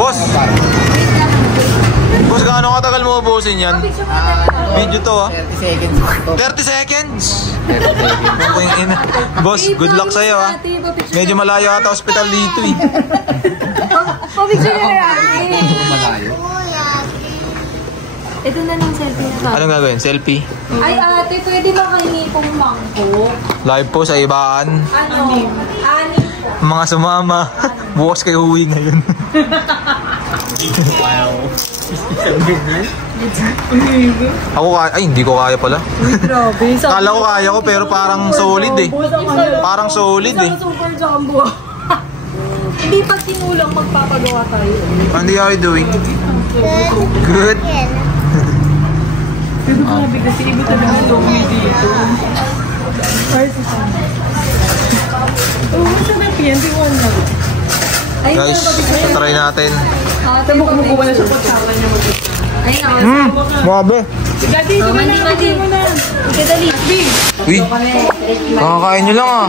Boss! Boss, gaano katagal mo ubusin yan? Video to, ha? 30 seconds. 30 seconds? Boss, good luck sa'yo, ha? Medyo malayo ata hospital dito, eh. Pabicture na yan. Malayo. Ito na ng selfie na ba? Anong gagawin? Selfie? Ay, ate, pwede ba kayo pong mangkok? Live po sa ibaan. Ano? Ani. Mga sumama. Bukas kayo uwi ngayon. Ako kaya, ay hindi ko kaya pala. Grabe. Kala ko kaya ko pero parang solid eh. Parang solid eh. Super jumbo. Hindi pag sinulang magpapagawa tayo. How are you doing? Good. Pero grabe kasi iba talaga lomi dito. Masarap yan. Di ko na. Guys, try natin. Ate mo kumukuha na sa potsawan niya. Ayun ako. Mabe. Gati, mandi mo na. Ikadali. Uy, kakakain nyo lang ah.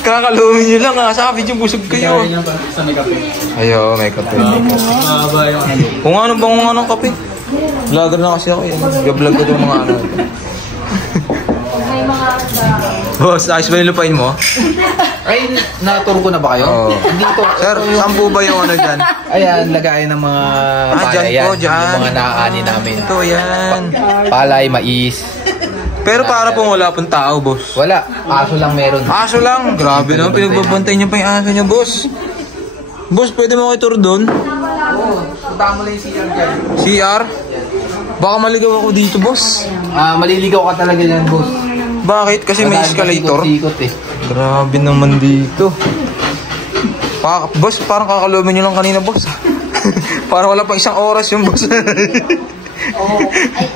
Kakalumin nyo lang ah. Sa video busog kayo. Sa may kape. Ayo, may kape. Mahaba yung ano. Kung ano bang mga anong kape? Vlogger na kasi ako eh. Gablog ko itong mga ano. May mga Boss, ayos ba yung lupain mo? Ay, naturo ko na ba kayo? Oo. Dito. Sir, saan po ba yung ano dyan? Ayan, lagayan ng mga palay. dyan po, dyan. Yung mga naaani namin. Ito, yan. Palay, mais. Pero para pong wala pong tao, boss. Wala. Aso lang meron. Aso lang. Grabe naman, pinagbabantay niyo pa yung aso niya, boss. Boss, pwede mo kayo tour doon? Oo. Punta mo lang yung CR dyan. CR? Baka maligaw ako dito, boss. Maliligaw ka talaga dyan, boss. Bakit? Kasi may escalator. Ikot eh. Grabe naman dito. Boss, parang kakalumin nyo lang kanina, boss. Parang wala pa isang oras yung boss. Oo. Ay,